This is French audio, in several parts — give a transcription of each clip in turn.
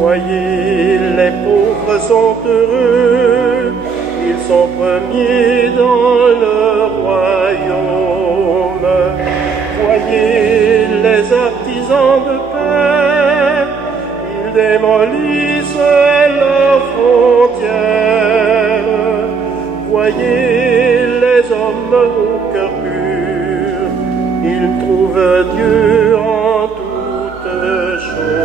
Voyez, les pauvres sont heureux, ils sont premiers dans le royaume. Voyez les artisans de paix, ils démolissent leurs frontières. Voyez les hommes au cœur pur, ils trouvent Dieu en toutes choses.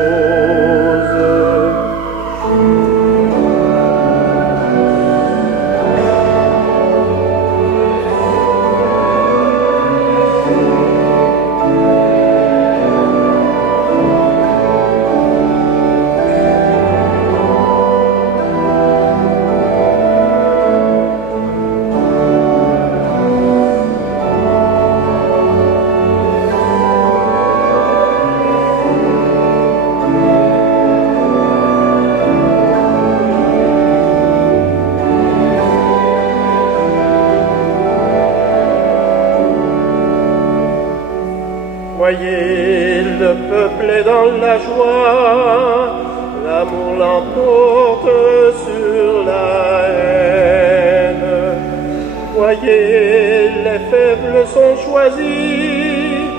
Voyez, le peuple est dans la joie, l'amour l'emporte sur la haine. Voyez, les faibles sont choisis,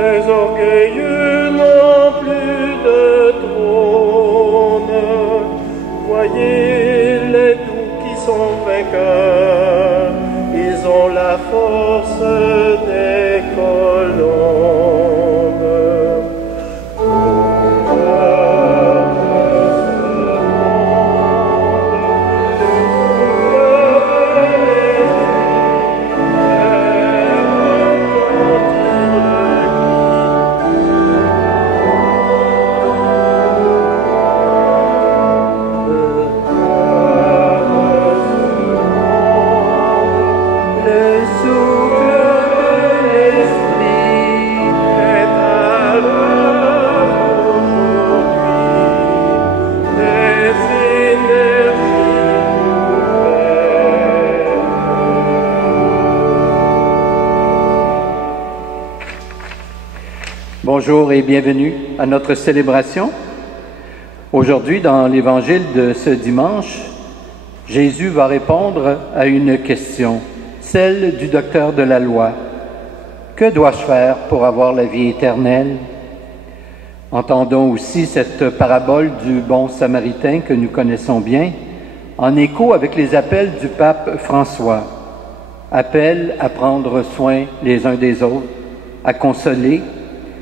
les orgueilleux n'ont plus de trône. Voyez, les doux qui sont vainqueurs, ils ont la force des colombes. Bonjour et bienvenue à notre célébration. Aujourd'hui, dans l'évangile de ce dimanche, Jésus va répondre à une question, celle du docteur de la loi. Que dois-je faire pour avoir la vie éternelle? Entendons aussi cette parabole du bon samaritain que nous connaissons bien, en écho avec les appels du pape François. Appel à prendre soin les uns des autres, à consoler,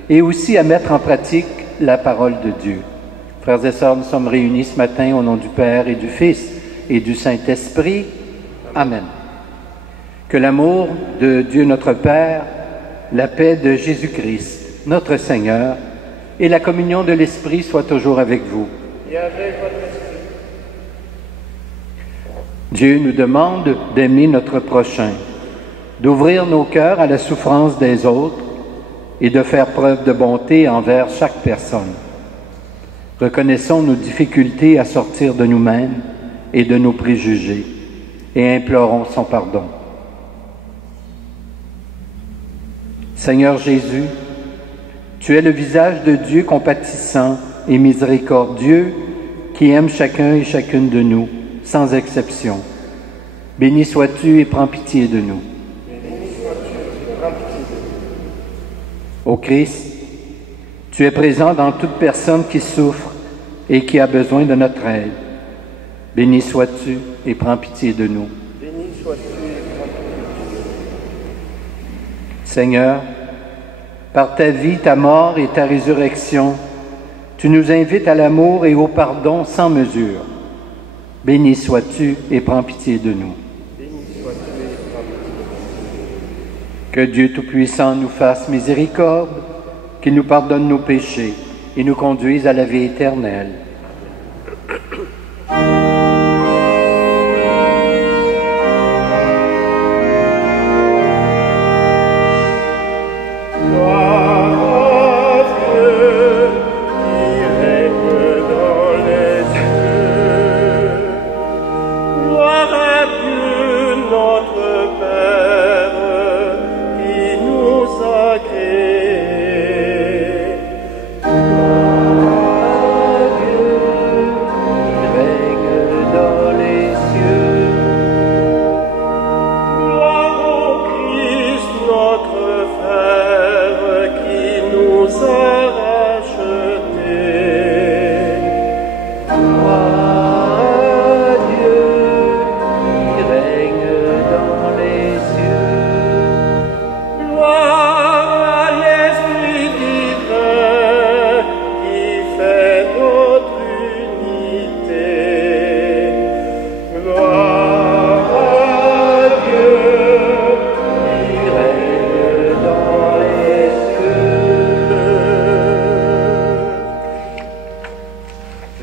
et aussi à mettre en pratique la parole de Dieu. Frères et sœurs, nous sommes réunis ce matin au nom du Père et du Fils et du Saint-Esprit. Amen. Que l'amour de Dieu notre Père, la paix de Jésus-Christ, notre Seigneur, et la communion de l'Esprit soient toujours avec vous. Et avec votre esprit. Dieu nous demande d'aimer notre prochain, d'ouvrir nos cœurs à la souffrance des autres, et de faire preuve de bonté envers chaque personne. Reconnaissons nos difficultés à sortir de nous-mêmes et de nos préjugés et implorons son pardon. Seigneur Jésus, tu es le visage de Dieu compatissant et miséricordieux qui aime chacun et chacune de nous, sans exception. Béni sois-tu et prends pitié de nous. Ô Christ, tu es présent dans toute personne qui souffre et qui a besoin de notre aide. Béni sois-tu et prends pitié de nous. Béni sois-tu et prends pitié de nous. Seigneur, par ta vie, ta mort et ta résurrection, tu nous invites à l'amour et au pardon sans mesure. Béni sois-tu et prends pitié de nous. Que Dieu Tout-Puissant nous fasse miséricorde, qu'il nous pardonne nos péchés et nous conduise à la vie éternelle. Créé.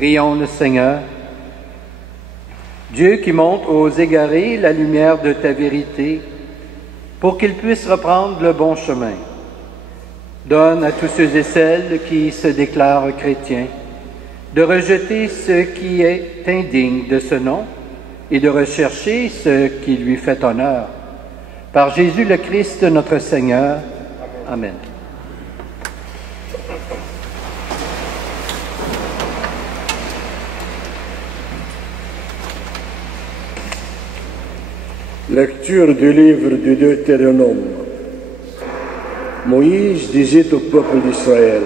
Prions le Seigneur. Dieu qui montre aux égarés la lumière de ta vérité, pour qu'ils puissent reprendre le bon chemin. Donne à tous ceux et celles qui se déclarent chrétiens de rejeter ce qui est indigne de ce nom et de rechercher ce qui lui fait honneur. Par Jésus le Christ, notre Seigneur. Amen. Lecture du livre du Deutéronome. Moïse disait au peuple d'Israël,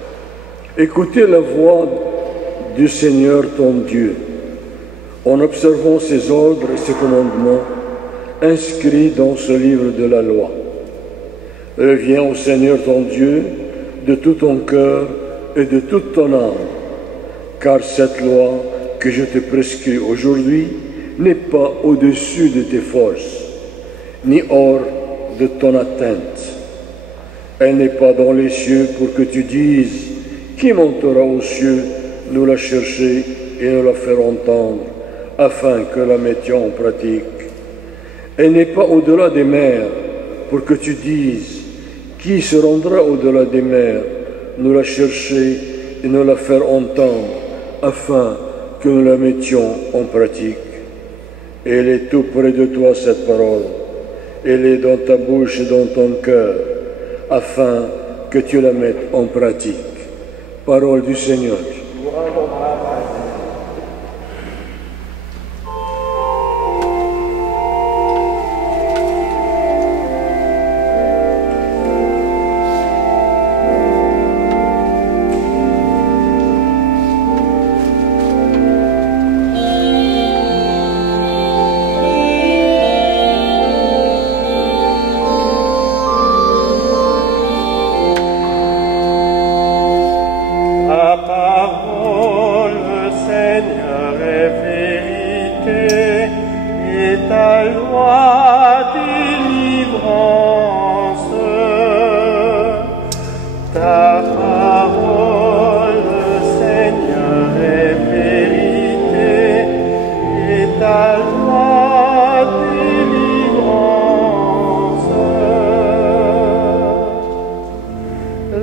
« Écoutez la voix du Seigneur ton Dieu, en observant ses ordres et ses commandements inscrits dans ce livre de la loi. Reviens au Seigneur ton Dieu de tout ton cœur et de toute ton âme, car cette loi que je te prescris aujourd'hui n'est pas au-dessus de tes forces, ni hors de ton atteinte. Elle n'est pas dans les cieux pour que tu dises, qui montera aux cieux, nous la chercher et nous la faire entendre, afin que la mettions en pratique. Elle n'est pas au-delà des mers pour que tu dises, qui se rendra au-delà des mers, nous la chercher et nous la faire entendre, afin que nous la mettions en pratique. Elle est tout près de toi, cette parole. Elle est dans ta bouche et dans ton cœur, afin que tu la mettes en pratique. Parole du Seigneur.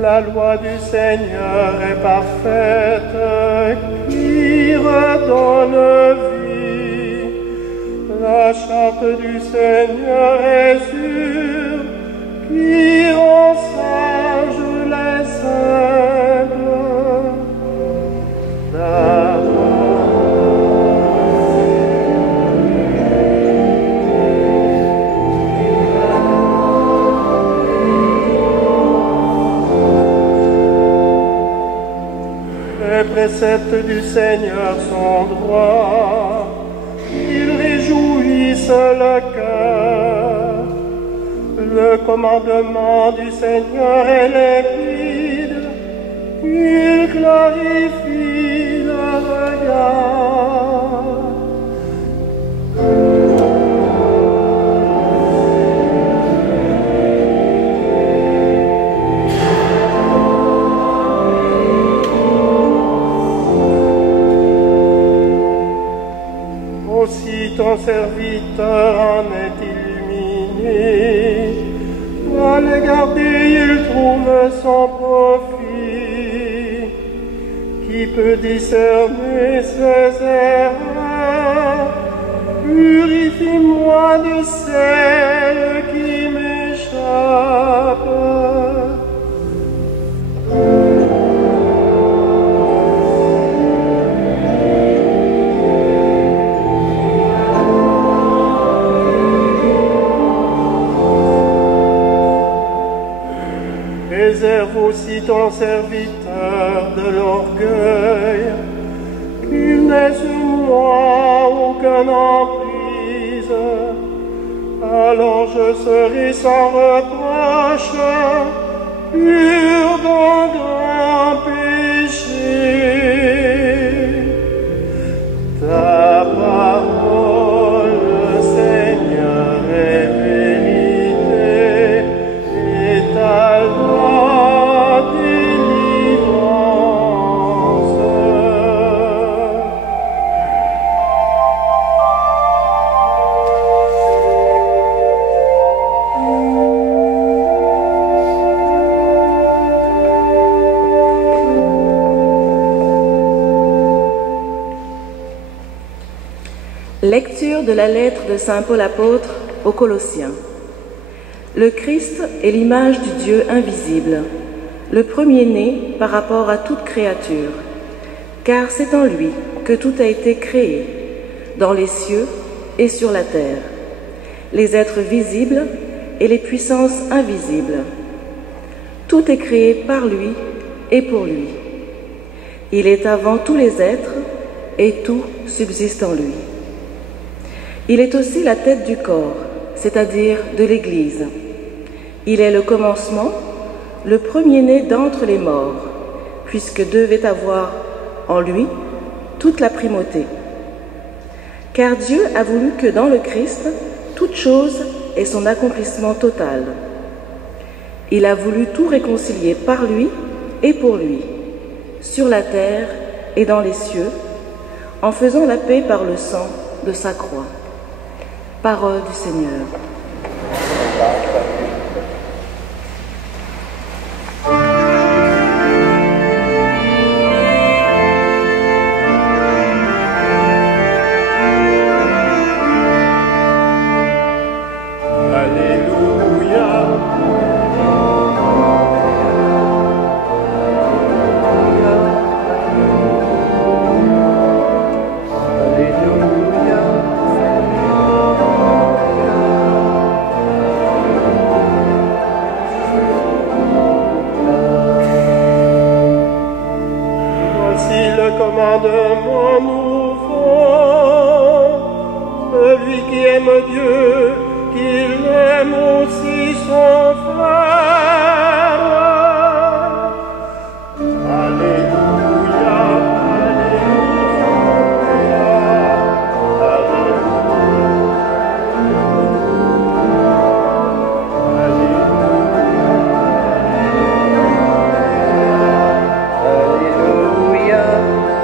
La loi du Seigneur est parfaite, qui redonne vie. La charte du Seigneur est sûre, qui rend sage les simples. Les préceptes du Seigneur sont droits, ils réjouissent le cœur. Le commandement du Seigneur est limpide, il clarifie le regard. Aussi ton serviteur en est illuminé, à le garder il trouve son profit. Qui peut discerner ses erreurs? Purifie-moi de celles qui m'échappent. Préserve aussi ton serviteur de l'orgueil, qu'il n'ait sur moi aucun emprise. Alors je serai sans reproche, pur d'un grand péché. Ta parole, Seigneur, est vérité, et ta loi délivrance. Lecture de la lettre de saint Paul apôtre aux Colossiens. Le Christ est l'image du Dieu invisible, le premier-né par rapport à toute créature, car c'est en lui que tout a été créé, dans les cieux et sur la terre, les êtres visibles et les puissances invisibles. Tout est créé par lui et pour lui. Il est avant tous les êtres et tout subsiste en lui. Il est aussi la tête du corps, c'est-à-dire de l'Église. Il est le commencement, le premier-né d'entre les morts, puisque devait avoir en lui toute la primauté. Car Dieu a voulu que dans le Christ, toute chose ait son accomplissement total. Il a voulu tout réconcilier par lui et pour lui, sur la terre et dans les cieux, en faisant la paix par le sang de sa croix. Parole du Seigneur. commandement nouveau, celui qui aime Dieu, qu'il aime aussi son frère. Alléluia,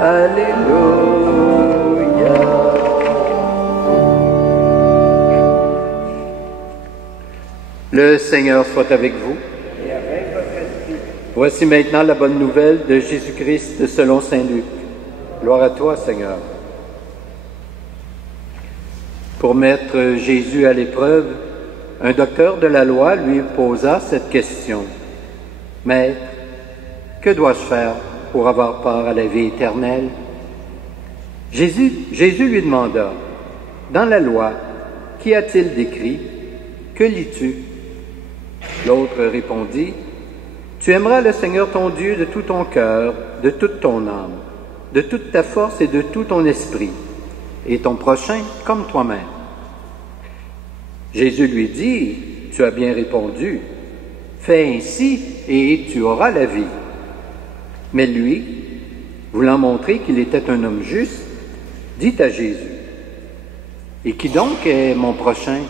Alléluia. Le Seigneur soit avec vous. et avec votre esprit. Voici maintenant la bonne nouvelle de Jésus-Christ selon saint Luc. Gloire à toi, Seigneur. Pour mettre Jésus à l'épreuve, un docteur de la loi lui posa cette question. « Maître, que dois-je faire pour avoir part à la vie éternelle? » Jésus lui demanda, « Dans la loi, qu'y a-t-il décrit? Que lis-tu? » L'autre répondit, « Tu aimeras le Seigneur ton Dieu de tout ton cœur, de toute ton âme, de toute ta force et de tout ton esprit, et ton prochain comme toi-même. » Jésus lui dit, « Tu as bien répondu, fais ainsi et tu auras la vie. » Mais lui, voulant montrer qu'il était un homme juste, dit à Jésus, « Et qui donc est mon prochain? »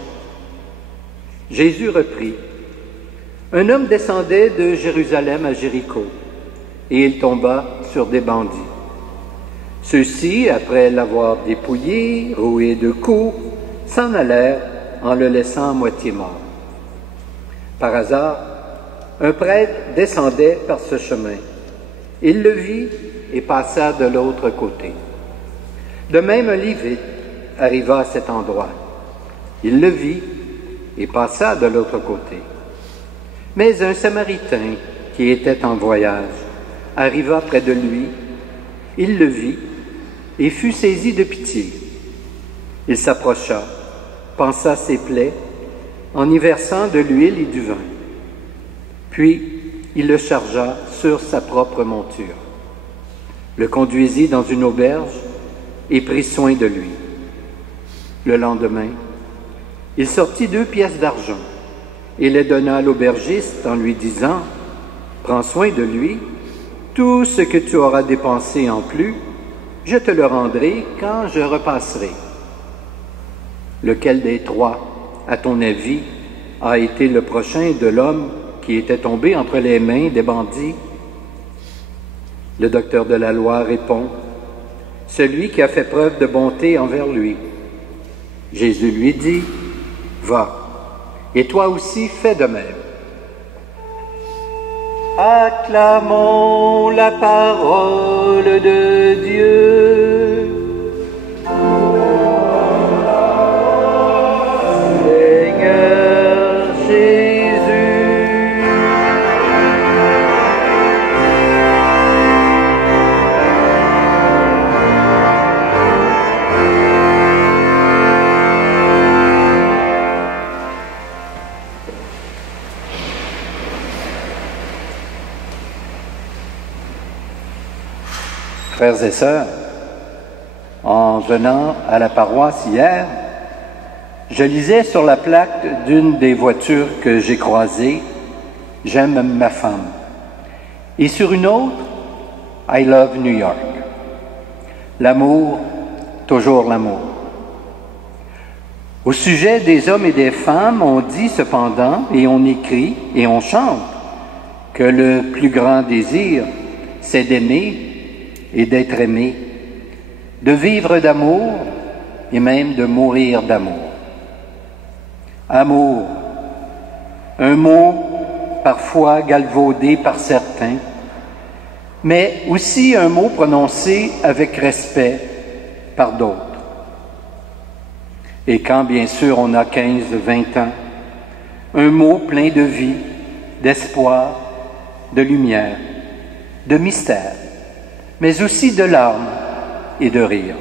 Jésus reprit, « Un homme descendait de Jérusalem à Jéricho, et il tomba sur des bandits. Ceux-ci, après l'avoir dépouillé, roué de coups, s'en allèrent en le laissant à moitié mort. Par hasard, un prêtre descendait par ce chemin. Il le vit et passa de l'autre côté. De même, un Lévite arriva à cet endroit. Il le vit et passa de l'autre côté. Mais un Samaritain qui était en voyage arriva près de lui. Il le vit et fut saisi de pitié. Il s'approcha, pansa ses plaies, en y versant de l'huile et du vin. Puis, il le chargea sur sa propre monture, le conduisit dans une auberge et prit soin de lui. Le lendemain, il sortit 2 pièces d'argent et les donna à l'aubergiste en lui disant, « Prends soin de lui, tout ce que tu auras dépensé en plus, je te le rendrai quand je repasserai. » Lequel des 3, à ton avis, a été le prochain de l'homme qui était tombé entre les mains des bandits? Le docteur de la loi répond, « Celui qui a fait preuve de bonté envers lui. » Jésus lui dit, « Va, et toi aussi fais de même. » Acclamons la parole de Dieu. Frères et sœurs, en venant à la paroisse hier, je lisais sur la plaque d'une des voitures que j'ai croisées « J'aime ma femme » et sur une autre « I love New York ». L'amour, toujours l'amour. Au sujet des hommes et des femmes, on dit cependant, et on écrit, et on chante, que le plus grand désir, c'est d'aimer et d'être aimé, de vivre d'amour et même de mourir d'amour. Amour, un mot parfois galvaudé par certains, mais aussi un mot prononcé avec respect par d'autres. Et quand, bien sûr, on a 15, 20 ans, un mot plein de vie, d'espoir, de lumière, de mystère, mais aussi de larmes et de rire.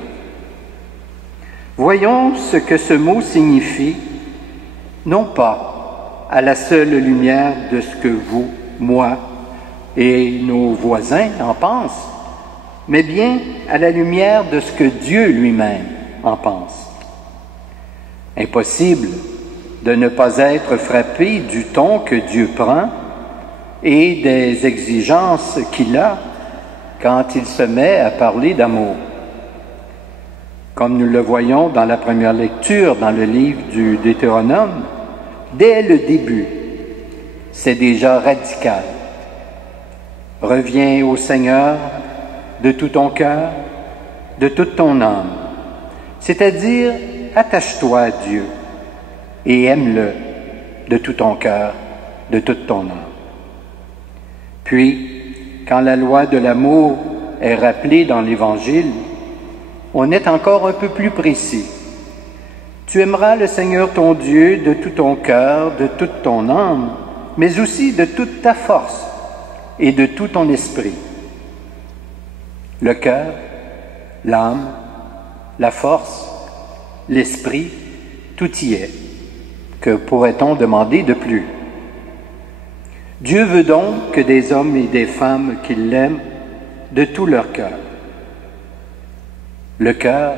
Voyons ce que ce mot signifie, non pas à la seule lumière de ce que vous, moi et nos voisins en pensent, mais bien à la lumière de ce que Dieu lui-même en pense. Impossible de ne pas être frappé du ton que Dieu prend et des exigences qu'il a quand il se met à parler d'amour. Comme nous le voyons dans la première lecture dans le livre du Deutéronome, dès le début, c'est déjà radical. Reviens au Seigneur de tout ton cœur, de toute ton âme, c'est-à-dire attache-toi à Dieu et aime-le de tout ton cœur, de toute ton âme. Puis, quand la loi de l'amour est rappelée dans l'Évangile, on est encore un peu plus précis. Tu aimeras le Seigneur ton Dieu de tout ton cœur, de toute ton âme, mais aussi de toute ta force et de tout ton esprit. Le cœur, l'âme, la force, l'esprit, tout y est. Que pourrait-on demander de plus? Dieu veut donc que des hommes et des femmes qui l'aiment de tout leur cœur. Le cœur,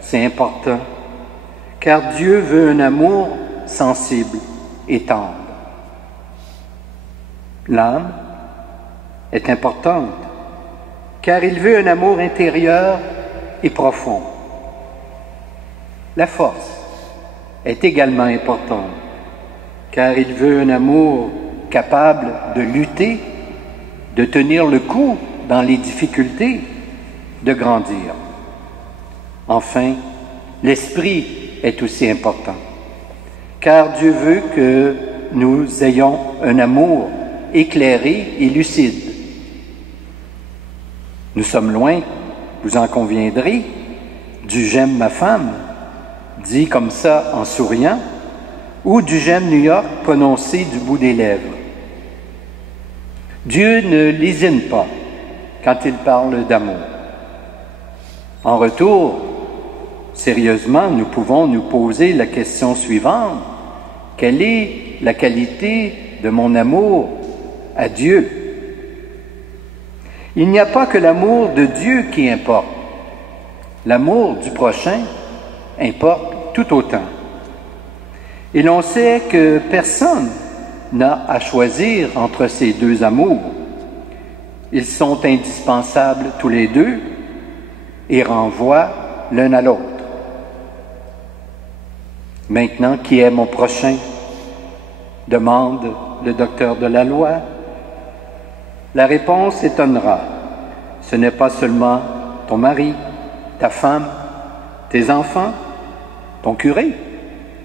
c'est important, car Dieu veut un amour sensible et tendre. L'âme est importante, car il veut un amour intérieur et profond. La force est également importante, car il veut un amour capable de lutter, de tenir le coup dans les difficultés, de grandir. Enfin, l'esprit est aussi important, car Dieu veut que nous ayons un amour éclairé et lucide. Nous sommes loin, vous en conviendrez, du « j'aime ma femme », dit comme ça en souriant, ou du « j'aime New York » prononcé du bout des lèvres. Dieu ne lésine pas quand il parle d'amour. En retour, sérieusement, nous pouvons nous poser la question suivante. Quelle est la qualité de mon amour à Dieu? Il n'y a pas que l'amour de Dieu qui importe. L'amour du prochain importe tout autant. Et l'on sait que personne n'a à choisir entre ces deux amours. Ils sont indispensables tous les deux et renvoient l'un à l'autre. Maintenant, qui est mon prochain? Demande le docteur de la loi. La réponse étonnera. Ce n'est pas seulement ton mari, ta femme, tes enfants, ton curé,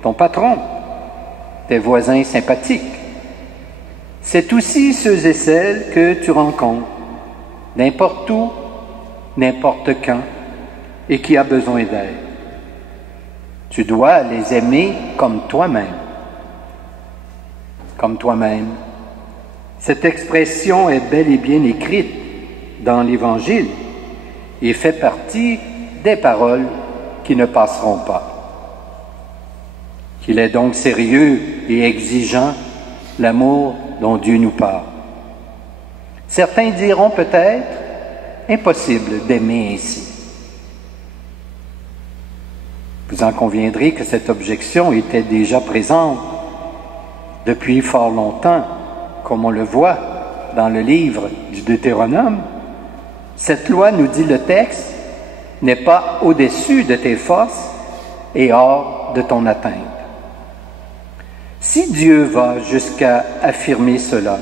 ton patron, tes voisins sympathiques. C'est aussi ceux et celles que tu rencontres, n'importe où, n'importe quand, et qui a besoin d'aide. Tu dois les aimer comme toi-même. Comme toi-même. Cette expression est bel et bien écrite dans l'Évangile et fait partie des paroles qui ne passeront pas. Qu'il est donc sérieux et exigeant l'amour dont Dieu nous parle. Certains diront peut-être impossible d'aimer ainsi. Vous en conviendrez que cette objection était déjà présente depuis fort longtemps, comme on le voit dans le livre du Deutéronome. Cette loi, nous dit le texte, n'est pas au-dessus de tes forces et hors de ton atteinte. Si Dieu va jusqu'à affirmer cela,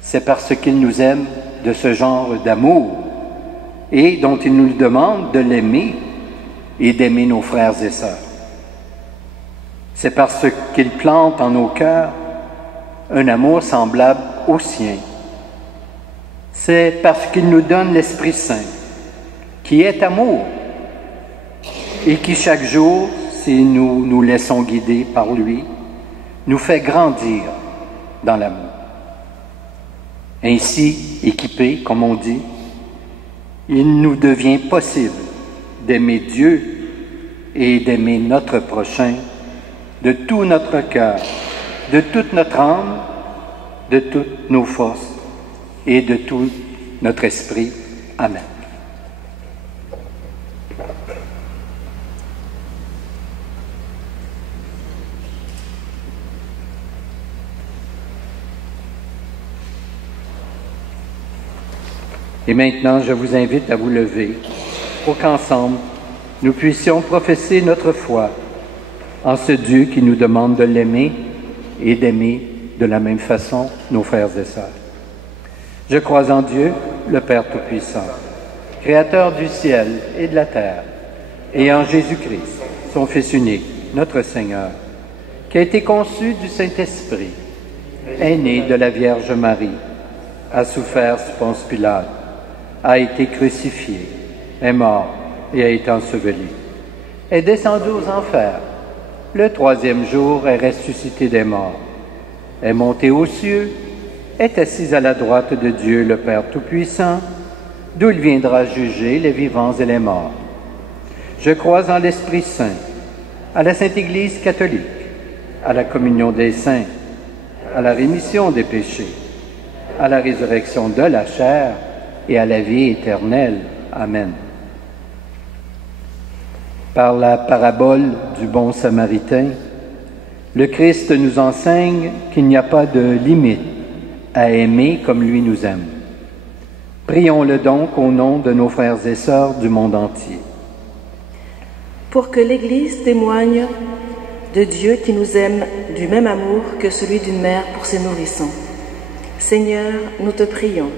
c'est parce qu'il nous aime de ce genre d'amour et dont il nous demande de l'aimer et d'aimer nos frères et sœurs. C'est parce qu'il plante en nos cœurs un amour semblable au sien. C'est parce qu'il nous donne l'Esprit Saint, qui est amour, et qui chaque jour, si nous nous laissons guider par lui, nous fait grandir dans l'amour. Ainsi, équipés, comme on dit, il nous devient possible d'aimer Dieu et d'aimer notre prochain de tout notre cœur, de toute notre âme, de toutes nos forces et de tout notre esprit. Amen. Et maintenant, je vous invite à vous lever pour qu'ensemble, nous puissions professer notre foi en ce Dieu qui nous demande de l'aimer et d'aimer de la même façon nos frères et sœurs. Je crois en Dieu, le Père Tout-Puissant, Créateur du ciel et de la terre, et en Jésus-Christ, son Fils unique, notre Seigneur, qui a été conçu du Saint-Esprit, est né de la Vierge Marie, a souffert sous Ponce Pilate, a été crucifié, est mort et a été enseveli, est descendu aux enfers. Le troisième jour est ressuscité des morts, est monté aux cieux, est assis à la droite de Dieu le Père Tout-Puissant, d'où il viendra juger les vivants et les morts. Je crois en l'Esprit Saint, à la Sainte Église catholique, à la communion des saints, à la rémission des péchés, à la résurrection de la chair et à la vie éternelle. Amen. Par la parabole du bon Samaritain, le Christ nous enseigne qu'il n'y a pas de limite à aimer comme lui nous aime. Prions-le donc au nom de nos frères et sœurs du monde entier. Pour que l'Église témoigne de Dieu qui nous aime du même amour que celui d'une mère pour ses nourrissons. Seigneur, nous te prions.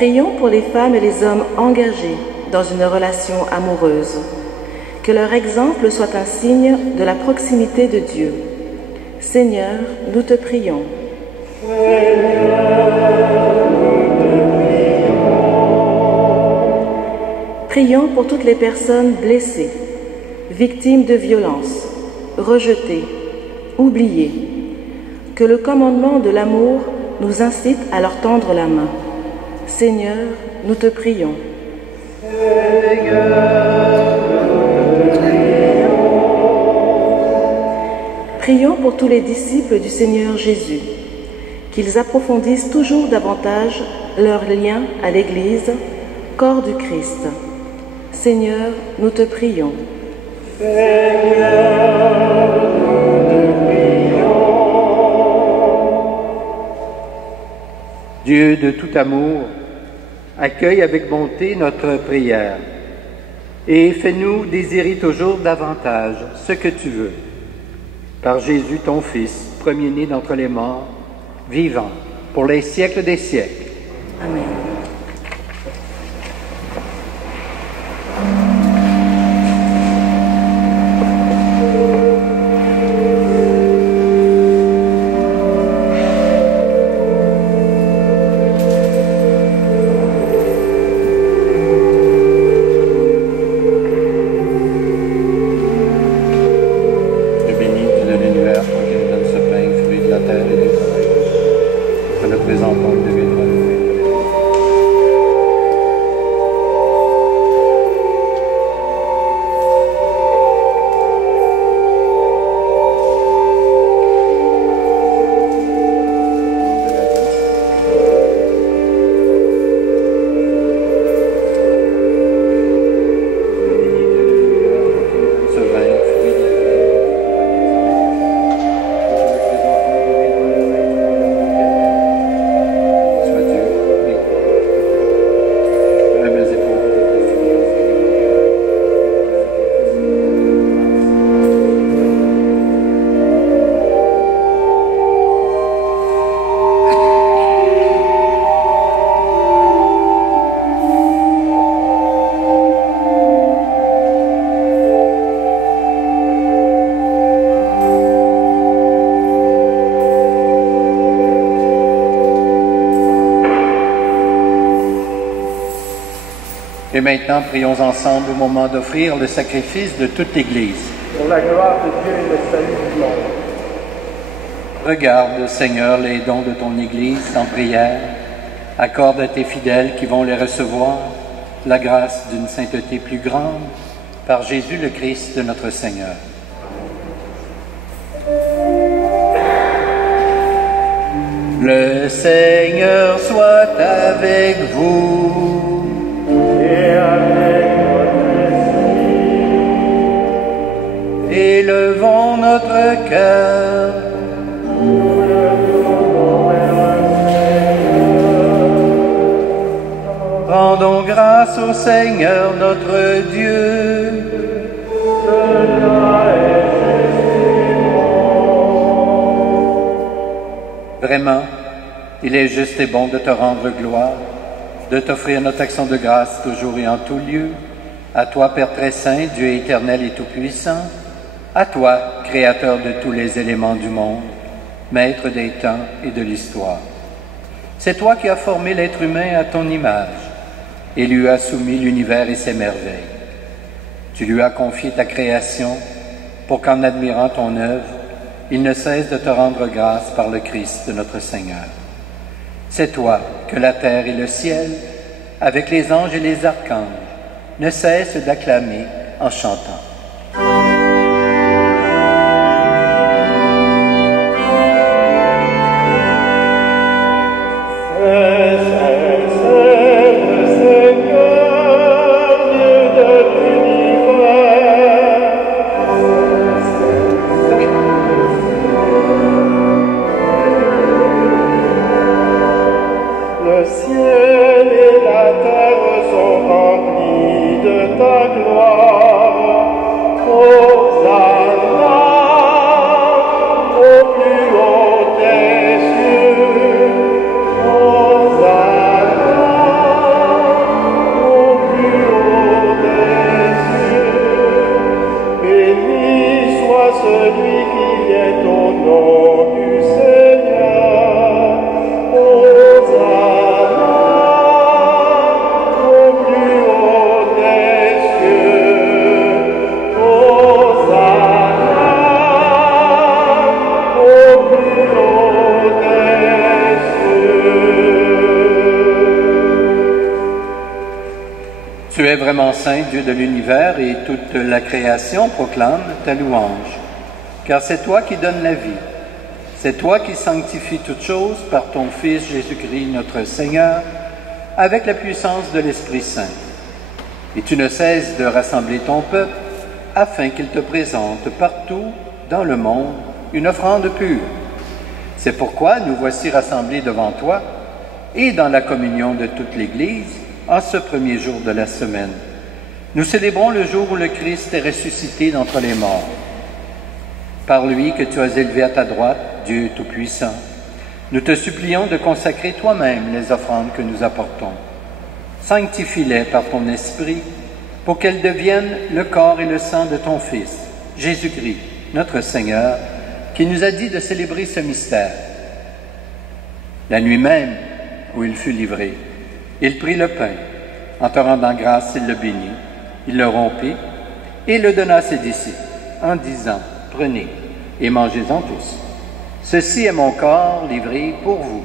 Prions pour les femmes et les hommes engagés dans une relation amoureuse. Que leur exemple soit un signe de la proximité de Dieu. Seigneur, nous te prions. Prions pour toutes les personnes blessées, victimes de violences, rejetées, oubliées. Que le commandement de l'amour nous incite à leur tendre la main. Seigneur, nous te prions. Prions pour tous les disciples du Seigneur Jésus, qu'ils approfondissent toujours davantage leur lien à l'Église, corps du Christ. Seigneur, nous te prions. Dieu de tout amour, accueille avec bonté notre prière et fais-nous désirer toujours davantage ce que tu veux. Par Jésus, ton Fils, premier-né d'entre les morts, vivant pour les siècles des siècles. Amen. Présentons le devis de Et maintenant, prions ensemble au moment d'offrir le sacrifice de toute l'Église. Pour la gloire de Dieu et le salut du monde. Regarde, Seigneur, les dons de ton Église en prière. Accorde à tes fidèles qui vont les recevoir la grâce d'une sainteté plus grande par Jésus le Christ, notre Seigneur. Le Seigneur soit avec vous. Et avec votre esprit. Élevons notre cœur. Nous le tournons vers le Seigneur. Rendons grâce au Seigneur notre Dieu. Cela est Vraiment, il est juste et bon de te rendre gloire, de t'offrir notre action de grâce toujours et en tout lieu. À toi, Père très saint, Dieu éternel et tout-puissant, à toi, Créateur de tous les éléments du monde, Maître des temps et de l'histoire. C'est toi qui as formé l'être humain à ton image et lui as soumis l'univers et ses merveilles. Tu lui as confié ta création pour qu'en admirant ton œuvre, il ne cesse de te rendre grâce par le Christ notre Seigneur. C'est toi que la terre et le ciel, avec les anges et les archanges, ne cessent d'acclamer en chantant. Tu es vraiment saint, Dieu de l'univers, et toute la création proclame ta louange. Car c'est toi qui donnes la vie. C'est toi qui sanctifies toutes choses par ton Fils Jésus-Christ, notre Seigneur, avec la puissance de l'Esprit Saint. Et tu ne cesses de rassembler ton peuple afin qu'il te présente partout dans le monde une offrande pure. C'est pourquoi nous voici rassemblés devant toi et dans la communion de toute l'Église, en ce premier jour de la semaine. Nous célébrons le jour où le Christ est ressuscité d'entre les morts. Par lui que tu as élevé à ta droite, Dieu Tout-Puissant, nous te supplions de consacrer toi-même les offrandes que nous apportons. Sanctifie-les par ton Esprit, pour qu'elles deviennent le corps et le sang de ton Fils, Jésus-Christ, notre Seigneur, qui nous a dit de célébrer ce mystère. La nuit même où il fut livré, il prit le pain. En te rendant grâce, il le bénit, il le rompit et le donna à ses disciples, en disant, « Prenez et mangez-en tous. Ceci est mon corps livré pour vous. »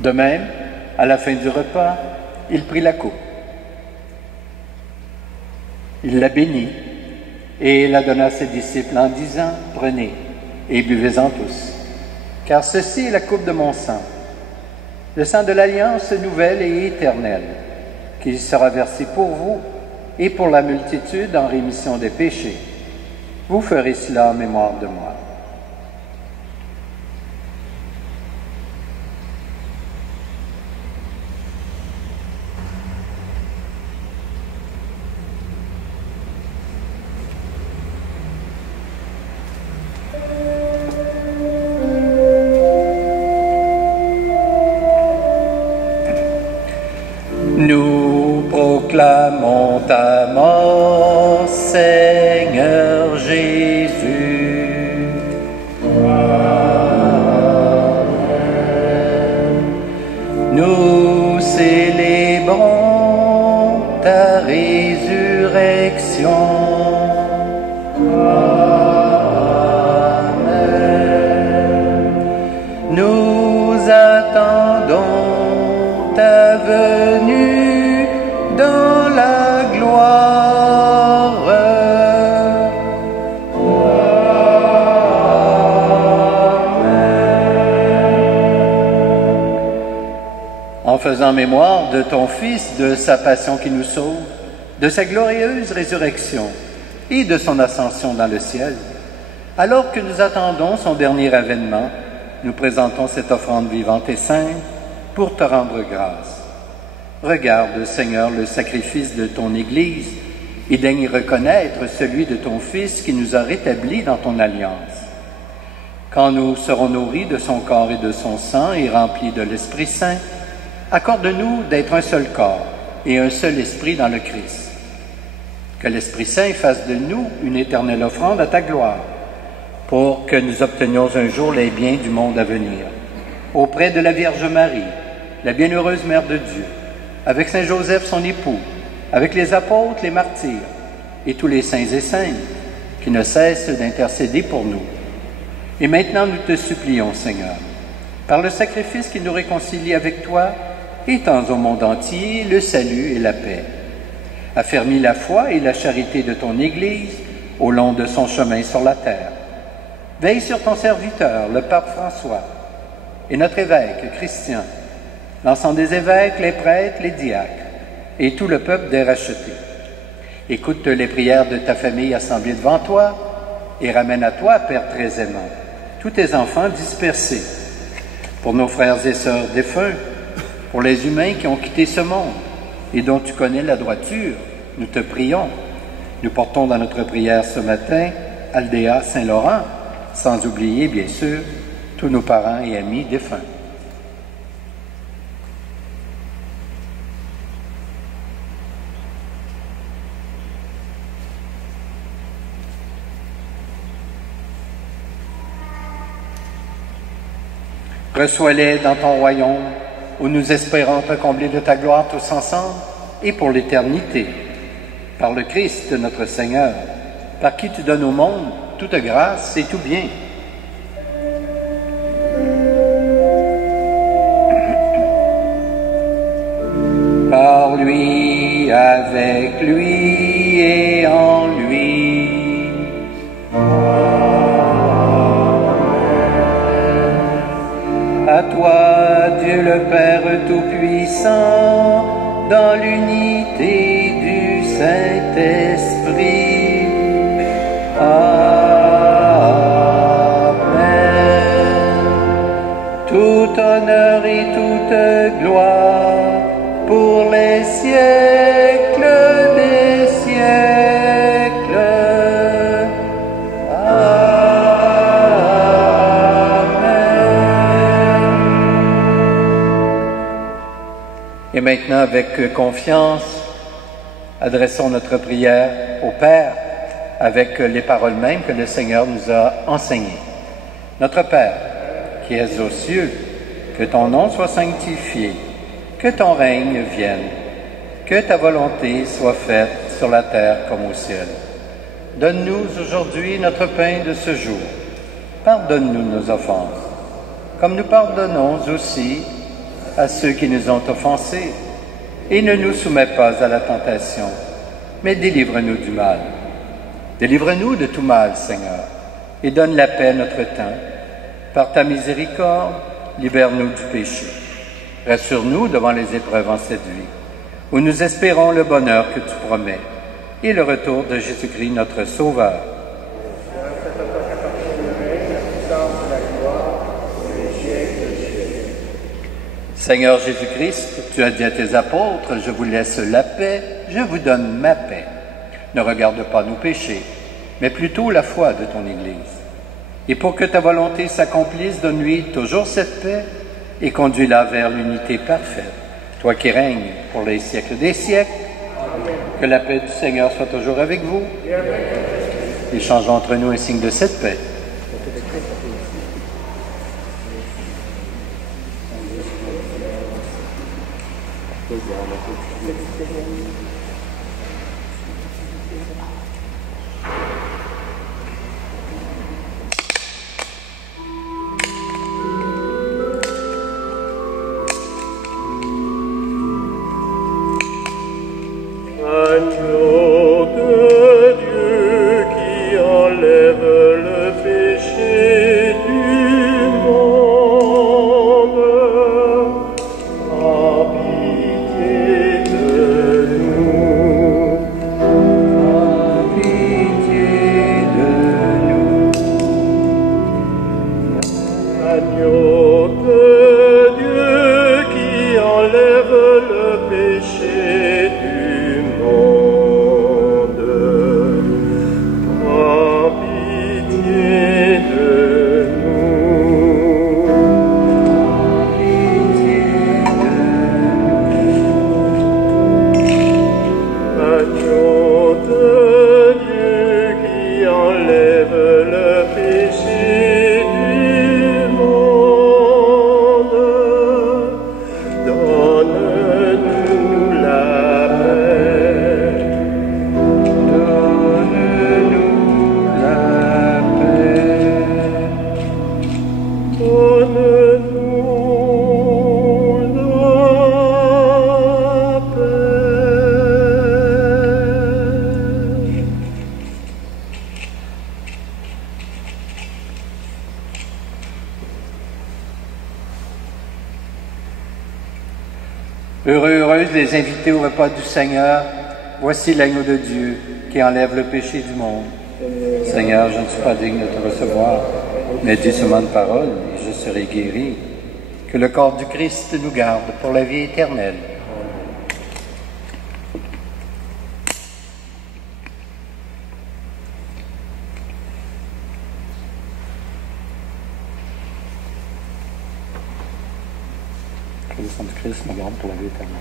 De même, à la fin du repas, il prit la coupe. Il la bénit et la donna à ses disciples en disant, « Prenez et buvez-en tous, car ceci est la coupe de mon sang, le sang de l'alliance nouvelle et éternelle, qui sera versé pour vous et pour la multitude en rémission des péchés. Vous ferez cela en mémoire de moi. » Nous proclamons ta mort, Seigneur Jésus. Nous célébrons ta résurrection. Amen. Nous attendons ta venue dans la gloire. En faisant mémoire de ton Fils, de sa passion qui nous sauve, de sa glorieuse résurrection et de son ascension dans le ciel, alors que nous attendons son dernier avènement, nous présentons cette offrande vivante et sainte pour te rendre grâce. Regarde, Seigneur, le sacrifice de ton Église et daigne reconnaître celui de ton Fils qui nous a rétablis dans ton alliance. Quand nous serons nourris de son corps et de son sang et remplis de l'Esprit Saint, accorde-nous d'être un seul corps et un seul esprit dans le Christ. Que l'Esprit Saint fasse de nous une éternelle offrande à ta gloire, pour que nous obtenions un jour les biens du monde à venir, auprès de la Vierge Marie, la bienheureuse Mère de Dieu, avec Saint Joseph son époux, avec les apôtres, les martyrs, et tous les saints et saintes qui ne cessent d'intercéder pour nous. Et maintenant nous te supplions, Seigneur, par le sacrifice qui nous réconcilie avec toi, étends au monde entier le salut et la paix. Affermis la foi et la charité de ton Église au long de son chemin sur la terre. Veille sur ton serviteur, le pape François, et notre évêque Christian, l'ensemble des évêques, les prêtres, les diacres, et tout le peuple des rachetés. Écoute les prières de ta famille assemblée devant toi, et ramène à toi, Père très aimant, tous tes enfants dispersés, pour nos frères et sœurs défunts, pour les humains qui ont quitté ce monde, et dont tu connais la droiture, nous te prions. Nous portons dans notre prière ce matin Aldéa Saint-Laurent, sans oublier, bien sûr, tous nos parents et amis défunts. Reçois-les dans ton royaume, où nous espérons te combler de ta gloire tous ensemble et pour l'éternité. Par le Christ, notre Seigneur, par qui tu donnes au monde toute grâce et tout bien. Par lui, avec lui et en lui. À toi, Dieu le Père Tout-Puissant, dans l'unité du Saint-Esprit. Amen. Tout honneur et toute gloire pour les siècles des siècles. Amen. Et maintenant, avec confiance, adressons notre prière au Père avec les paroles mêmes que le Seigneur nous a enseignées. Notre Père, qui es aux cieux, que ton nom soit sanctifié, que ton règne vienne, que ta volonté soit faite sur la terre comme au ciel. Donne-nous aujourd'hui notre pain de ce jour. Pardonne-nous nos offenses, comme nous pardonnons aussi à ceux qui nous ont offensés. Et ne nous soumets pas à la tentation, mais délivre-nous du mal. Délivre-nous de tout mal, Seigneur, et donne la paix à notre temps. Par ta miséricorde, libère-nous du péché. Rassure-nous devant les épreuves en cette vie, où nous espérons le bonheur que tu promets et le retour de Jésus-Christ, notre Sauveur. Seigneur Jésus-Christ, tu as dit à tes apôtres, « Je vous laisse la paix, je vous donne ma paix. » Ne regarde pas nos péchés, mais plutôt la foi de ton Église. Et pour que ta volonté s'accomplisse, donne-lui toujours cette paix et conduis-la vers l'unité parfaite, toi qui règnes pour les siècles des siècles. Que la paix du Seigneur soit toujours avec vous. Échangeons entre nous un signe de cette paix. Agneau de Dieu qui enlève le péché du monde, aie pitié de nous. Aie pitié de nous. Agneau de Dieu qui enlève le péché du monde, aie pitié de nous. Agneau de Dieu qui enlève le péché du monde, donne-nous la paix. Donne-nous la paix. Donne-nous la paix. Heureux, heureuses les invités au repas du Seigneur. Voici l'agneau de Dieu qui enlève le péché du monde. Seigneur, je ne suis pas digne de te recevoir, mais dis seulement une parole et je serai guéri. Que le corps du Christ nous garde pour la vie éternelle. Que le sang du Christ nous garde pour la vie éternelle.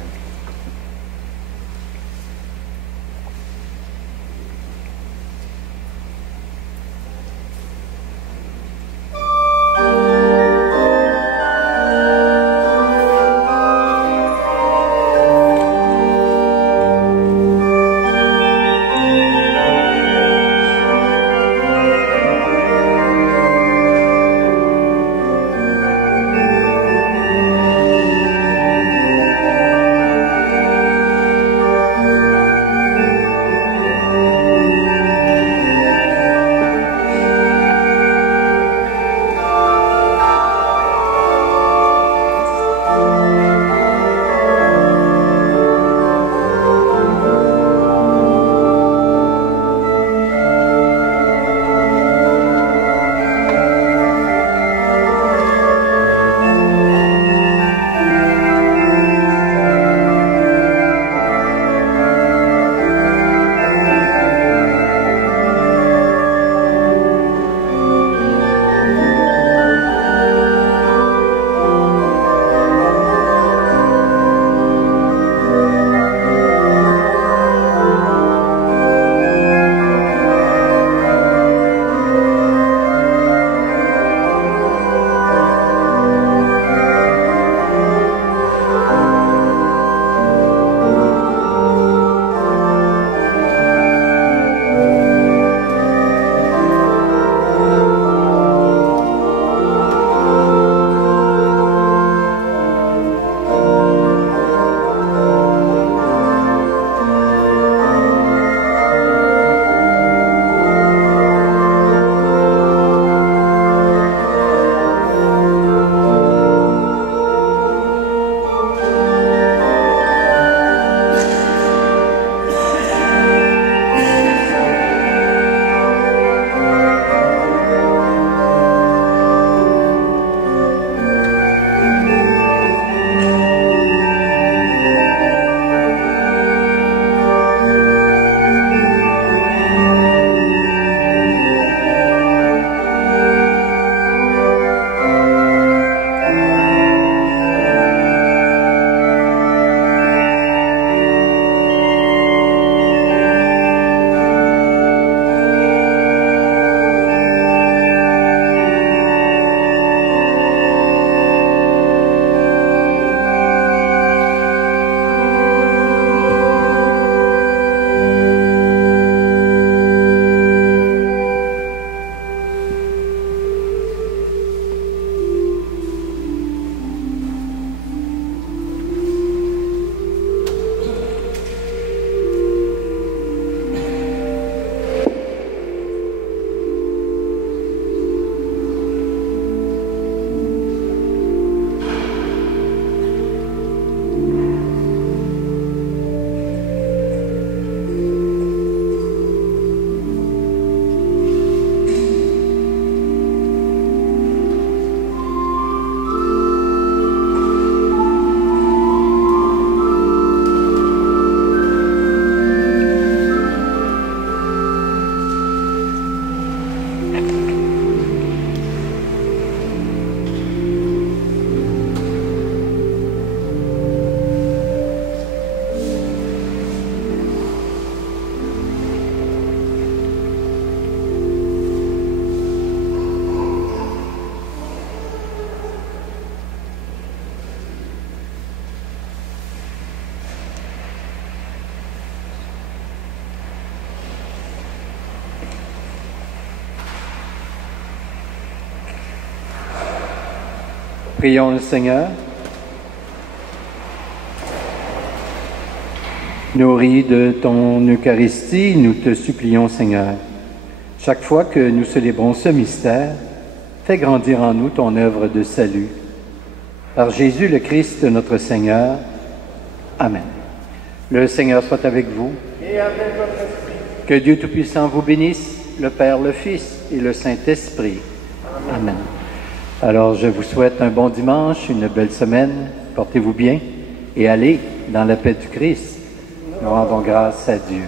Prions le Seigneur. Nourris de ton Eucharistie, nous te supplions, Seigneur. Chaque fois que nous célébrons ce mystère, fais grandir en nous ton œuvre de salut. Par Jésus le Christ, notre Seigneur. Amen. Le Seigneur soit avec vous. Et avec votre esprit. Que Dieu Tout-Puissant vous bénisse, le Père, le Fils et le Saint-Esprit. Amen. Alors, je vous souhaite un bon dimanche, une belle semaine. Portez-vous bien et allez dans la paix du Christ. Nous rendons grâce à Dieu.